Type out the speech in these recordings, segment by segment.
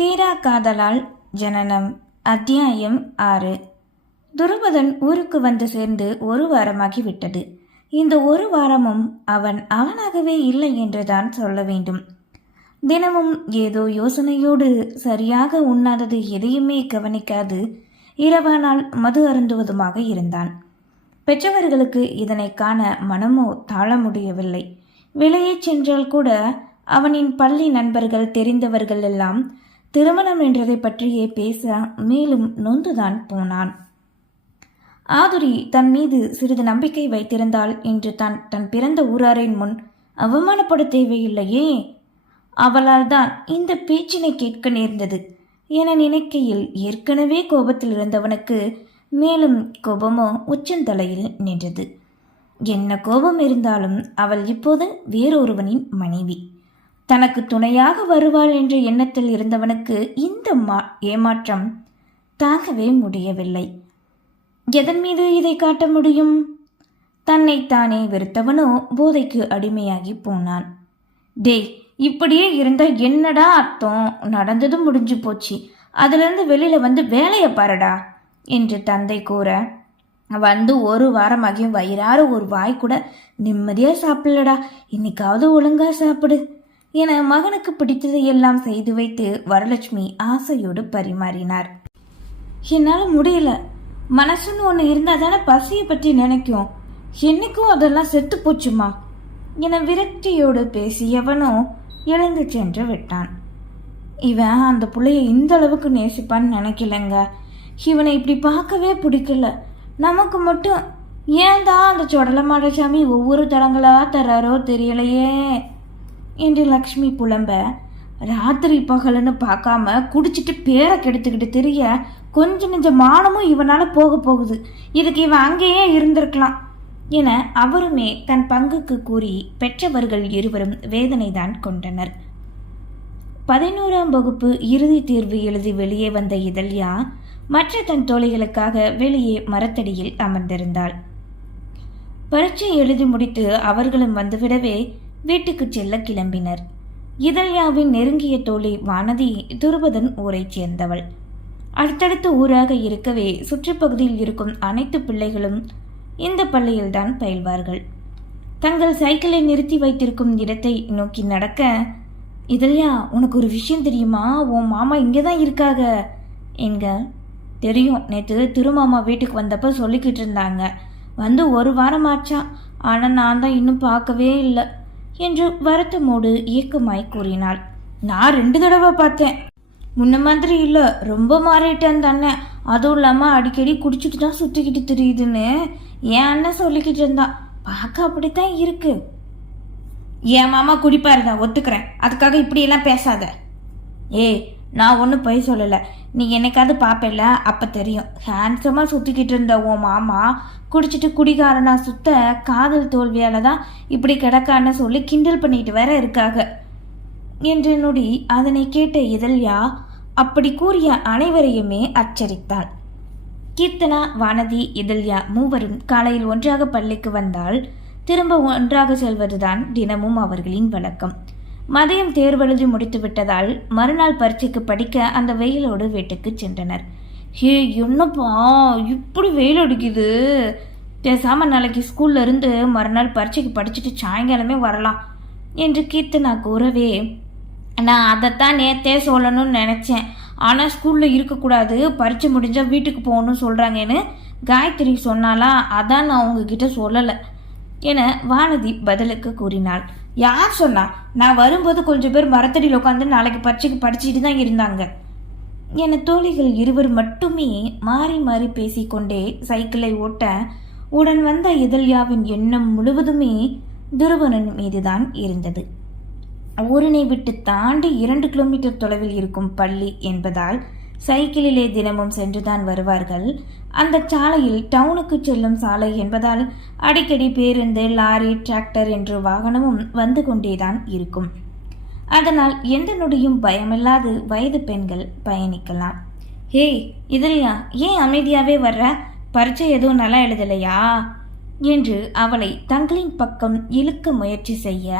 தீரா காதலால் ஜனனம். அத்தியாயம் 6. துருபதன் ஊருக்கு வந்து சேர்ந்து ஒரு வாரமாகிவிட்டது. இந்த ஒரு வாரமும் அவன் அவனாகவே இல்லை என்றுதான் சொல்ல வேண்டும். தினமும் ஏதோ யோசனையோடு சரியாக உண்ணாதது எதையுமே கவனிக்காது இரவானால் மது அருந்துவதுமாக இருந்தான். பெற்றவர்களுக்கு இதனை காண மனமோ தாழ முடியவில்லை. வெளியே சென்றால் கூட அவனின் பள்ளி நண்பர்கள் தெரிந்தவர்கள் எல்லாம் திருமணம் என்றதை பற்றியே பேச மேலும் நொந்துதான் போனான். ஆதுரி தன் மீது சிறிது நம்பிக்கை வைத்திருந்தாள் என்று தன் பிறந்த ஊராரின் முன் அவமானப்பட தேவையில்லையே. அவளால் தான் இந்த பேச்சினை கேட்க நேர்ந்தது என நினைக்கையில் ஏற்கனவே கோபத்தில் இருந்தவனுக்கு மேலும் கோபமோ உச்சந்தலையில் நின்றது. என்ன கோபம் இருந்தாலும் அவள் இப்போது வேறொருவனின் மனைவி. தனக்கு துணையாக வருவாள் என்ற எண்ணத்தில் இருந்தவனுக்கு இந்த ஏமாற்றம் தாங்கவே முடியவில்லை. எதன் மீது இதை காட்ட முடியும்? தன்னைத்தானே வெறுத்தவனோ போதைக்கு அடிமையாகி போனான். டேய், இப்படியே இருந்தா என்னடா அர்த்தம்? நடந்தது முடிஞ்சு போச்சு, அதிலிருந்து வெளியில வந்து வேலையை பாருடா என்று தந்தை கூற, வந்து ஒரு வாரமாகியும் வயிறார ஒரு வாய் கூட நிம்மதியா சாப்பிடலடா, இன்னைக்காவது ஒழுங்கா சாப்பிடு என மகனுக்கு பிடித்ததை எல்லாம் செய்து வைத்து வரலட்சுமி ஆசையோடு பரிமாறினார். என்னால் முடியல, மனசுன்னு ஒன்று இருந்தால் தானே பசியை பற்றி நினைக்கும், என்னைக்கும் அதெல்லாம் செத்து போச்சுமா என விரக்தியோடு பேசியவனோ எழுந்து சென்று விட்டான். இவன் அந்த பிள்ளைய இந்த அளவுக்கு நேசிப்பான்னு நினைக்கலங்க. இவனை இப்படி பார்க்கவே பிடிக்கல. நமக்கு மட்டும் ஏன் தான் அந்த சொடல மாடசாமி ஒவ்வொரு தடங்களா தராரோ தெரியலையே என்று லக்ஷ்மி புலம்ப, ராத்திரி பகலுன்னு பார்க்காம குடிச்சிட்டு பேரை கெடுத்துக்கிட்டு தெரிய கொஞ்சம் நெஞ்ச மானமும் இவனால போக போகுது. இதுக்கு இவன் அங்கேயே இருந்திருக்கலாம் என அவருமே தன் பங்குக்கு கூறி பெற்றவர்கள் இருவரும் வேதனைதான் கொண்டனர். 11ஆம் வகுப்பு இறுதி தேர்வு எழுதி வெளியே வந்த இதழ்யா மற்ற தன் தோழிகளுக்காக வெளியே மரத்தடியில் அமர்ந்திருந்தாள். பரீட்சை எழுதி முடித்து அவர்களும் வந்துவிடவே வீட்டுக்கு செல்ல கிளம்பினர். இதழ்யாவின் நெருங்கிய தோழி வானதி துருபதன் ஊரைச் சேர்ந்தவள். அடுத்தடுத்த ஊராக இருக்கவே சுற்றுப்பகுதியில் இருக்கும் அனைத்து பிள்ளைகளும் இந்த பள்ளியில்தான் பயில்வார்கள். தங்கள் சைக்கிளை நிறுத்தி வைத்திருக்கும் இடத்தை நோக்கி நடக்க, இதழ்யா, உனக்கு ஒரு விஷயம் தெரியுமா? உன் மாமா இங்கே தான் இருக்காக என்க. தெரியும், நேற்று திருமாமா வீட்டுக்கு வந்தப்ப சொல்லிக்கிட்டு இருந்தாங்க. வந்து ஒரு வாரம் ஆச்சா, ஆனால் நான் தான் இன்னும் பார்க்கவே இல்லை என்று வருத்தமோடு ஏக்கமாய் கூறினாள். நான் 2 தடவை பார்த்தேன். முன்ன மாதிரி இல்லை, ரொம்ப மாறிட்டேன் தானே. அதுவும் இல்லாமல் அடிக்கடி குடிச்சிட்டு தான் சுற்றிக்கிட்டு தெரியுதுன்னு என் அண்ணன் சொல்லிக்கிட்டு இருந்தான். பார்க்க அப்படித்தான் இருக்கு. என் மாமா குடிப்பாரு, நான் ஒத்துக்கிறேன். அதுக்காக இப்படியெல்லாம் பேசாத. ஏய், நான் ஒன்றும் பொய் சொல்லலை. நீ என்னைக்காவது பார்ப்பல, அப்போ தெரியும். ஹேண்ட்ஸமாக சுற்றிக்கிட்டு இருந்த உன் மாமா குடிச்சிட்டு குடிகாரனா சுத்த காதல் தோல்வியால் தான் இப்படி கிடக்கான்னு சொல்லி கிண்டல் பண்ணிட்டு வேற இருக்காக என்று நொடி அதனை கேட்ட இதழ்யா அப்படி கூறிய அனைவரையுமே அச்சரித்தாள். கீர்த்தனா, வானதி, இதழ்யா மூவரும் காலையில் ஒன்றாக பள்ளிக்கு வந்தால் திரும்ப ஒன்றாக செல்வதுதான் தினமும் அவர்களின் வழக்கம். மதியம் தேர்வெழுதி முடித்து விட்டதால் மறுநாள் பரீட்சைக்கு படிக்க அந்த வெயிலோடு வீட்டுக்கு சென்றனர். ஹே, என்னப்பா இப்படி வெயில் அடிக்குது? பேசாம நாளைக்கு ஸ்கூல்ல இருந்து மறுநாள் பரீட்சைக்கு படிச்சுட்டு சாயங்காலமே வரலாம் என்று கீர்த்தனா கூறவே, நான் அதைத்தான் நேத்தே சொல்லணும்னு நினச்சேன். ஆனால் ஸ்கூலில் இருக்கக்கூடாது, பரீட்சை முடிஞ்சால் வீட்டுக்கு போகணும்னு சொல்கிறாங்கன்னு காயத்ரி சொன்னாலா, அதான் நான் உங்ககிட்ட சொல்லலை என வானதி பதிலுக்கு கூறினாள். யார் சொன்னா? நான் வரும்போது கொஞ்சம் பேர் மரத்தடியில் உட்காந்து நாளைக்கு பரீட்சைக்கு படிச்சுட்டு தான் இருந்தாங்க என தோழிகள் இருவர் மட்டுமே மாறி மாறி பேசிக்கொண்டே சைக்கிளை ஓட்ட உடன் வந்த இதழ்யாவின் எண்ணம் முழுவதுமே துருவனன் மீதுதான் இருந்தது. ஊரினை விட்டு தாண்டி 2 கிலோமீட்டர் தொலைவில் இருக்கும் பள்ளி என்பதால் சைக்கிளிலே தினமும் சென்றுதான் வருவார்கள். அந்த சாலையில் டவுனுக்கு செல்லும் சாலை என்பதால் அடிக்கடி பேருந்து, லாரி, டிராக்டர் என்று வாகனமும் வந்து கொண்டேதான் இருக்கும். அதனால் எந்த நொடியும் பயமில்லாது வயது பெண்கள் பயணிக்கலாம். ஹே இதழ்யா, ஏன் அமைதியாவே வர்ற? பரீட்சை எதுவும் நல்லா எழுதலையா என்று அவளை தங்களின் பக்கம் இழுக்க முயற்சி செய்ய,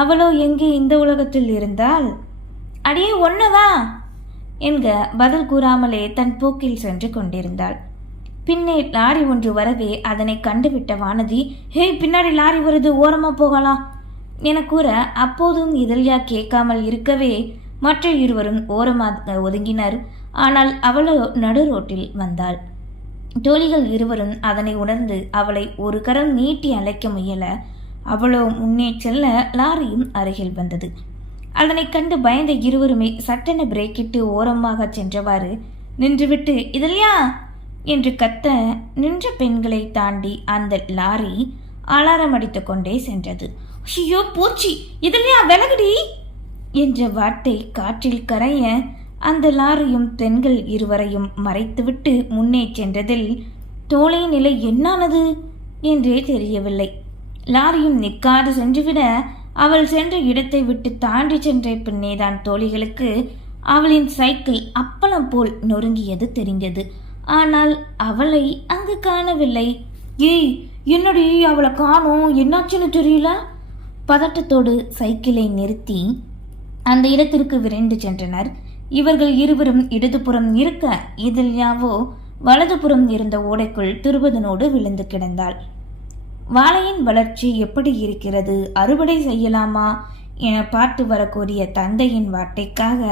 அவளோ எங்கே இந்த உலகத்தில் இருந்தால், அடியே ஒன்னவா என்க பதில் கூறாமலே தன் போக்கில் சென்று கொண்டிருந்தாள். பின்னே லாரி ஒன்று வரவே அதனை கண்டுவிட்ட வானதி, ஹே பின்னாடி லாரி வருது, ஓரமா போகலாம் என கூற அப்போதும் இதழ்யா கேட்காமல் இருக்கவே மற்ற இருவரும் ஓரமாக ஒதுங்கினர். ஆனால் அவளோ நடு ரோட்டில் வந்தாள். தோழிகள் இருவரும் அதனை உணர்ந்து அவளை ஒரு கரம் நீட்டி அழைக்க முயல அவளோ முன்னே செல்ல லாரியும் அருகில் வந்தது. அதனை கண்டு பயந்த இருவருமே சட்டென பிரேக்கிட்டு ஓரமாக சென்றவாறு நின்றுவிட்டு இதழ்யா என்று கத்த நின்ற பெண்களை தாண்டி அந்த லாரி அலாரம் அடித்து கொண்டே சென்றது. ஐயோ போச்சி, இதழ்யா விலகுடி என்ற வார்த்தை காற்றில் கரைய அந்த லாரியும் பெண்கள் இருவரையும் மறைத்துவிட்டு முன்னே சென்றதில் தோழி நிலை என்னானது என்றே தெரியவில்லை. லாரியும் நிற்காது சென்றுவிட அவள் சென்ற இடத்தை விட்டு தாண்டி சென்ற பின்னேதான் தோழிகளுக்கு அவளின் சைக்கிள் அப்பளம் போல் நொறுங்கியது தெரிந்தது. ஆனால் அவளை அங்கு காணவில்லை. ஏய் என்னடி அவளை காணோம், என்னாச்சுன்னு தெரியல. பதட்டத்தோடு சைக்கிளை நிறுத்தி அந்த இடத்திற்கு விரைந்து சென்றனர். இவர்கள் இருவரும் இடதுபுறம் இருக்க இதழ்யாவோ வலதுபுறம் இருந்த ஓடைக்குள் துருபதனோடு விழுந்து கிடந்தாள். வாழையின் வளர்ச்சி எப்படி இருக்கிறது, அறுவடை செய்யலாமா என பார்த்து வரக்கூடிய தந்தையின் வார்த்தைக்காக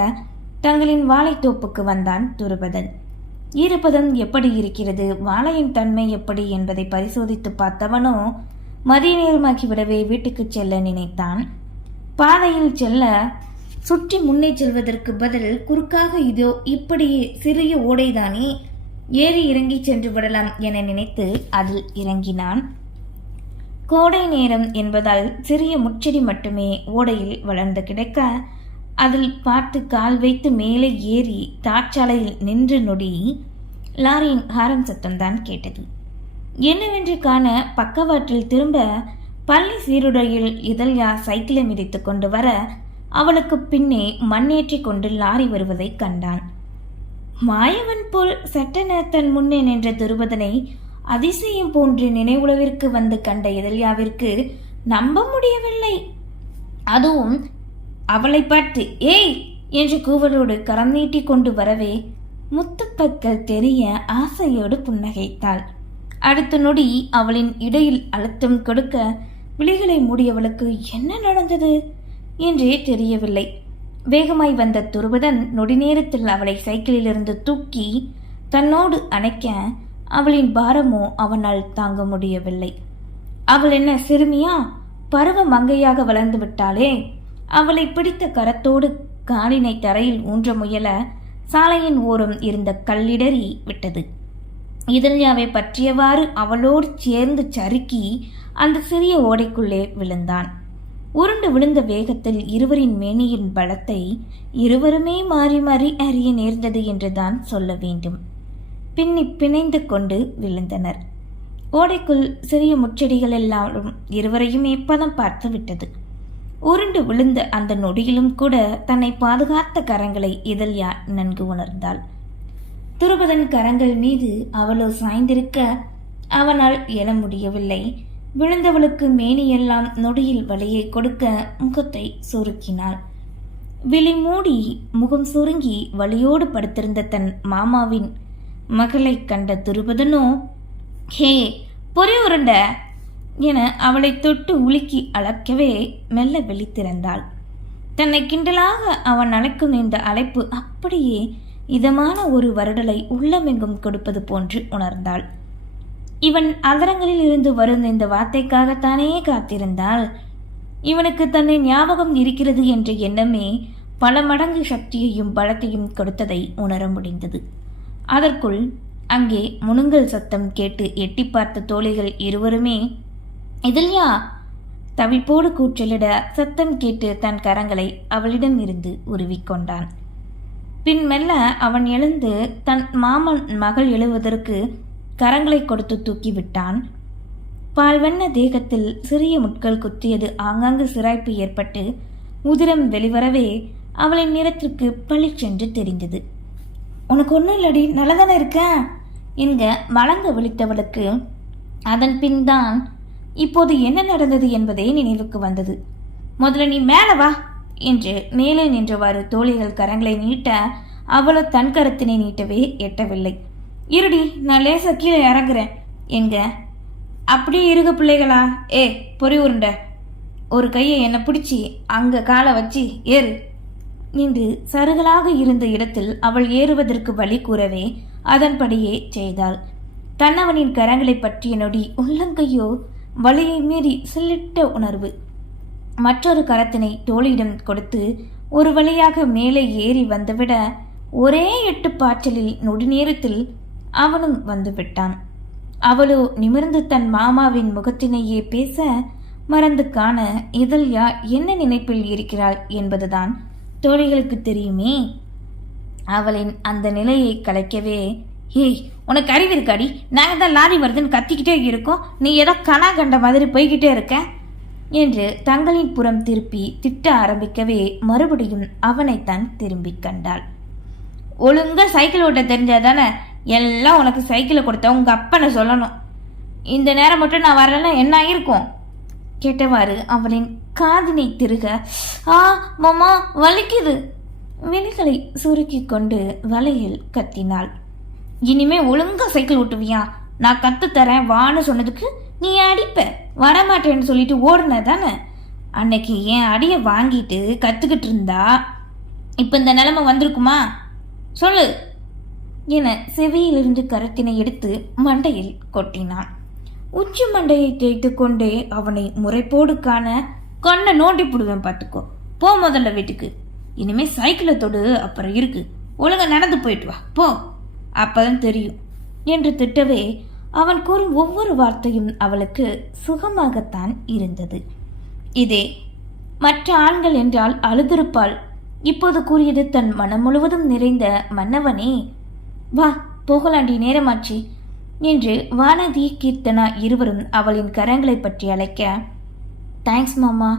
தங்களின் வாழைத்தோப்புக்கு வந்தான் துருபதன். ஈரப்பதம் எப்படி இருக்கிறது, வாழையின் தன்மை எப்படி என்பதை பரிசோதித்து பார்த்தவனோ மதிய நேரமாகிவிடவே வீட்டுக்கு செல்ல நினைத்தான். பாதையில் செல்ல சுற்றி முன்னே செல்வதற்கு பதில் குறுக்காக இதோ இப்படியே சிறிய ஓடைதானே, ஏறி இறங்கி சென்று விடலாம் என நினைத்து அதில் இறங்கினான். கோடை நேரம் என்பதால் சிறிய முச்செடி மட்டுமே ஓடையில் வளர்ந்து கிடக்க அதில் பார்த்து கால் வைத்து மேலே ஏறி தாட்சாலையில் நின்று நொடி லாரியின் ஹாரன் சத்தம்தான் கேட்டது. என்னவென்று காண பக்கவாற்றில் திரும்ப பள்ளி சீருடையில் இதழ்யா சைக்கிளை மிதித்து கொண்டு வர அவளுக்கு பின்னே மண்ணேற்றி கொண்டு லாரி வருவதை கண்டான். மாயவன் போல் சட்டென தன் முன்னே நின்ற துருபதனை அதிசயம் போன்று நினைவுளவிற்கு வந்து கண்ட இதழ்யாவிற்கு நம்ப முடியவில்லை. அதுவும் அவளை பார்த்து ஏய் என்று கூவலோடு கரம் நீட்டி கொண்டு வரவே முத்துப்பற்கள் தெரிய ஆசையோடு புன்னகைத்தாள். அடுத்த நொடி அவளின் இடையில் அழுத்தம் கொடுக்க விழிகளை மூடியவளுக்கு என்ன நடந்தது என்றே தெரியவில்லை. வேகமாய் வந்த துருபதன் நொடி நேரத்தில் அவளை சைக்கிளிலிருந்து தூக்கி தன்னோடு அணைக்க அவளின் பாரமோ அவனால் தாங்க முடியவில்லை. அவள் என்ன சிறுமியா, பருவ மங்கையாக வளர்ந்து விட்டாளே. அவளை பிடித்த கரத்தோடு காலினை தரையில் ஊன்ற முயல சாலையின் ஓரம் இருந்த கல்லிடறி விட்டது. இதழ்யாவை பற்றியவாறு அவளோடு சேர்ந்து சறுக்கி அந்த சிறிய ஓடைக்குள்ளே விழுந்தான். உருண்டு விழுந்த வேகத்தில் இருவரின் மேனியின் பலத்தை இருவருமே மாறி மாறி அறிய நேர்ந்தது என்றுதான் சொல்ல வேண்டும். பின்னி பிணைந்து கொண்டு விழுந்தனர். ஓடைக்குள் சிறிய முச்செடிகள் எல்லாரும் இருவரையுமே பதம் பார்த்து விட்டது. உருண்டு விழுந்த அந்த நொடியிலும் கூட தன்னை பாதுகாத்த கரங்களை இதழ்யா நன்கு உணர்ந்தாள். துருபதன் கரங்கள் மீது அவளோ சாய்ந்திருக்க அவனால் எழ முடியவில்லை. விழுந்தவளுக்கு மேனியெல்லாம் நொடியில் வலியை கொடுக்க முகத்தை சுருக்கினாள். விழி மூடி முகம் சுருங்கி வலியோடு படுத்திருந்த தன் மாமாவின் மகளை கண்ட துருபதனோ ஹே பொறி உருண்ட என அவளை தொட்டு உலுக்கி அழைக்கவே மெல்ல விழித்திருந்தாள். தன்னை கிண்டலாக அவன் அழைக்கும் இந்த அழைப்பு அப்படியே இதமான ஒரு வருடலை உள்ளமெங்கும் கொடுப்பது போன்று உணர்ந்தாள். இவன் அதரங்களில் இருந்து வரும் இந்த வார்த்தைக்காகத்தானே காத்திருந்தாள். இவனுக்கு தன்னை ஞாபகம் இருக்கிறது என்ற எண்ணமே பல மடங்கு சக்தியையும் பலத்தையும் கொடுத்ததை உணர முடிந்தது. அதற்குள் அங்கே முணுங்கல் சத்தம் கேட்டு எட்டி பார்த்த தோழிகள் இருவருமே இதழ்யா தவிப்போடு கூச்சலிட சத்தம் கேட்டு தன் கரங்களை அவளிடம் இருந்து உருவிக்கொண்டான். பின் மெல்ல அவன் எழுந்து தன் மாமன் மகள் எழுவதற்கு கரங்களை கொடுத்து தூக்கிவிட்டான். பால்வண்ண தேகத்தில் சிறிய முட்கள் குத்தியது ஆங்காங்கு சிராய்ப்பு ஏற்பட்டு உதிரம் வெளிவரவே அவளின் நிறத்திற்கு பளிச்சென்று தெரிந்தது. உனக்கு ஒன்றும் இல்லடி, நல்லதானே இருக்க என்க மலங்க விழித்தவளுக்கு அதன் பின் தான் இப்போது என்ன நடந்தது என்பதே நினைவுக்கு வந்தது. முதல்ல நீ மேலே வா என்று மேலே நின்றவாறு தோழிகள் கரங்களை நீட்ட அவளோ தன் கரத்தினை நீட்டவே எட்டவில்லை. இருடி, நான் லேசா கீழே இறங்குறேன் என்க. அப்படியே இருக பிள்ளைகளா. பொறி உருண்ட, ஒரு கையை என்னை பிடிச்சி அங்க காலை வச்சு ஏறு என்று சருகலாக இருந்த இடத்தில் அவள் ஏறுவதற்கு வழி கூறவே அதன்படியே செய்தாள். தன்னவனின் கரங்களை பற்றிய நொடி உள்ளங்கையோ வலியை மீறி சில்லிட்ட உணர்வு. மற்றொரு கரத்தினை தோழியிடம் கொடுத்து ஒரு வழியாக மேலே ஏறி வந்துவிட ஒரே 8 பாய்ச்சலில் நொடி நேரத்தில் அவனும் வந்துவிட்டான். அவளோ நிமிர்ந்து தன் மாமாவின் முகத்தினையே பேச மறந்து காண இதழ்யா என்ன நினைப்பில் இருக்கிறாள் என்பதுதான் தோழிகளுக்கு தெரியுமே. அவளின் அந்த நிலையை கலைக்கவே, உனக்கு அறிவு இருக்காடி, நாங்கள் தான் லாரி வருதுன்னு கத்திக்கிட்டே இருக்கோம், நீ ஏதோ கனா கண்ட மாதிரி போய்கிட்டே இருக்க என்று தங்களின் புறம் திருப்பி திட்ட ஆரம்பிக்கவே மறுபடியும் அவனைத்தான் திரும்பி கண்டாள். ஒழுங்கா சைக்கிள் ஓட்ட தெரிஞ்சாதானே எல்லாம் உனக்கு சைக்கிளை கொடுத்த உங்க அப்பனை சொல்லணும். இந்த நேரம் மட்டும் நான் வரலன்னா என்ன ஆயிருக்கும் கேட்டவாறு அவளின் காதினை திருக, மாமா வலிக்குது விழிகளை சுருக்கி கொண்டு வலையில் கத்தினாள். இனிமே ஒழுங்கா சைக்கிள் ஓட்டுவியா? நான் கத்து தரேன் வான்னு சொன்னதுக்கு நீ அடிப்ப, வரமாட்டேன்னு சொல்லிட்டு ஓடுன தானே. அன்னைக்கு என் அடியை வாங்கிட்டு கத்துக்கிட்டு இருந்தா இப்ப இந்த நிலைமை வந்திருக்குமா சொல்லு என செவியிலிருந்து கரத்தினை எடுத்து மண்டையில் கொட்டினான். உச்சி மண்டையை தேய்த்து கொண்டே அவனை முறைப்போடு காண, கண்ணை நோண்டி போடுவேன் பார்த்துக்கோ, போ முதல்ல வீட்டுக்கு, இனிமே சைக்கிளை தொடு, அப்புறம் இருக்கு, ஒழுங்கா நடந்து போயிட்டு வா போ, அப்பதான் தெரியும் என்று திட்டவே அவன் கூறும் ஒவ்வொரு வார்த்தையும் அவளுக்கு சுகமாகத்தான் இருந்தது. இதே மற்ற ஆண்கள் என்றால் அழுதிருப்பாள். இப்போது கூறியது தன் மனம் முழுவதும் நிறைந்த மன்னவனே, வா போகலாண்டி, நேரமாச்சு என்று வானதி கீர்த்தனா இருவரும் அவளின் கரங்களை பற்றி அழைக்க, தேங்க்ஸ் மாமா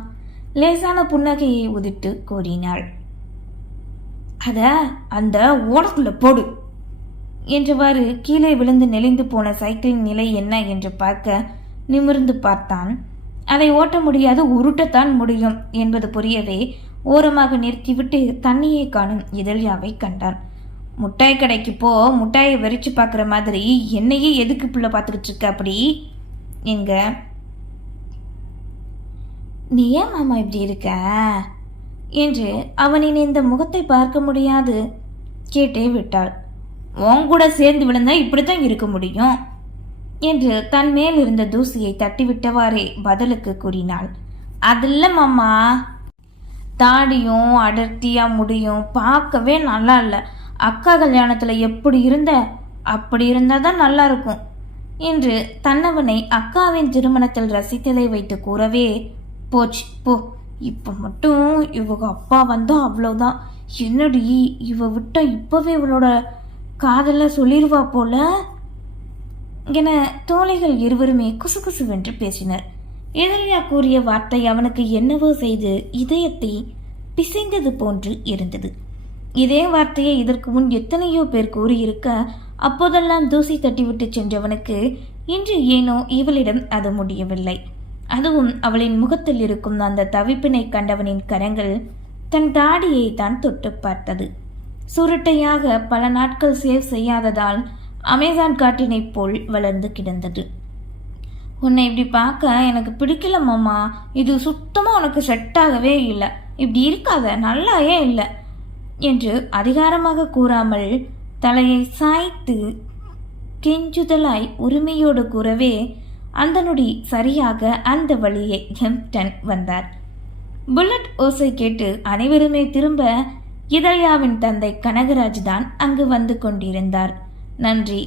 லேசான புன்னகையை உதிட்டு கூறினாள். அத அந்த ஓடக்குள்ள போடு என்றவாறு கீழே விழுந்து நெளிந்து போன சைக்கிளின் நிலை என்ன என்று பார்க்க நிமிர்ந்து பார்த்தான். அதை ஓட்ட முடியாது, உருட்டத்தான் முடியும் என்பது புரியவே ஓரமாக நிறுத்திவிட்டு தண்ணியை காணும் இதழ்யாவை கண்டான். முட்டாய் கடைக்கு போ, முட்டாயை வெறிச்சு பார்க்குற மாதிரி என்னையே எதுக்கு பிள்ளை பார்த்துக்கிட்டு இருக்க அப்படி எங்க? நீ ஏன் மாமா இப்படி இருக்க என்று அவனின் இந்த முகத்தை பார்க்க முடியாது கேட்டே விட்டாள். உன் கூட சேர்ந்து விழுந்தா இப்படித்தான் இருக்க முடியும் என்று தன் மேல் இருந்த தூசியை தட்டிவிட்டவாறே பதிலுக்கு கூறினாள். அதில்ல மாமா, தாடியும் அடர்த்தியா முடியும் பார்க்கவே நல்லா இல்லை. அக்கா கல்யாணத்துல எப்படி இருந்த அப்படி இருந்தாதான் நல்லா இருக்கும் என்று தன்னவனை அக்காவின் திருமணத்தில் ரசித்ததை வைத்து கூறவே, போச்சு போ, இப்ப மட்டும் இவங்க அப்பா வந்தா அவ்வளவுதான், என்னடி இவ விட்டா இப்பவே இவளோட காதல சொல்லிடுவா போல என தோழிகள் இருவருமே குசுகுசுவென்று பேசினர். இதழியா கூறிய வார்த்தை அவனுக்கு என்னவோ செய்து இதயத்தை பிசைந்தது போன்று இருந்தது. இதே வார்த்தையை இதற்கு முன் எத்தனையோ பேர் கூறியிருக்க அப்போதெல்லாம் தூசி தட்டிவிட்டு சென்றவனுக்கு இன்று ஏனோ இவளிடம் அது முடியவில்லை. அதுவும் அவளின் முகத்தில் இருக்கும் அந்த தவிப்பினை கண்டவனின் கரங்கள் தன் தாடியை தான் தொட்டு பார்த்தது. சுருட்டையாக பல நாட்கள் சேவ் செய்யாததால் அமேசான் காட்டினை போல் வளர்ந்து கிடந்தது. உன்னை இப்படி பார்க்க எனக்கு பிடிக்கல மாமா, இது சுத்தமாக உனக்கு செட் ஆகவே இல்லை, இப்படி இருக்காத, நல்லாயே இல்லை என்று அதிகாரமாக கூறாமல் தலையை சாய்த்து கெஞ்சுதலாய் உரிமையோடு கூறவே அந்த நொடி சரியாக அந்த வழியை ஹெம்ப்டன் வந்தார். புல்லட் ஓசை கேட்டு அனைவருமே திரும்ப இதழ்யாவின் தந்தை கனகராஜ் தான் அங்கு வந்து கொண்டிருந்தார். நன்றி.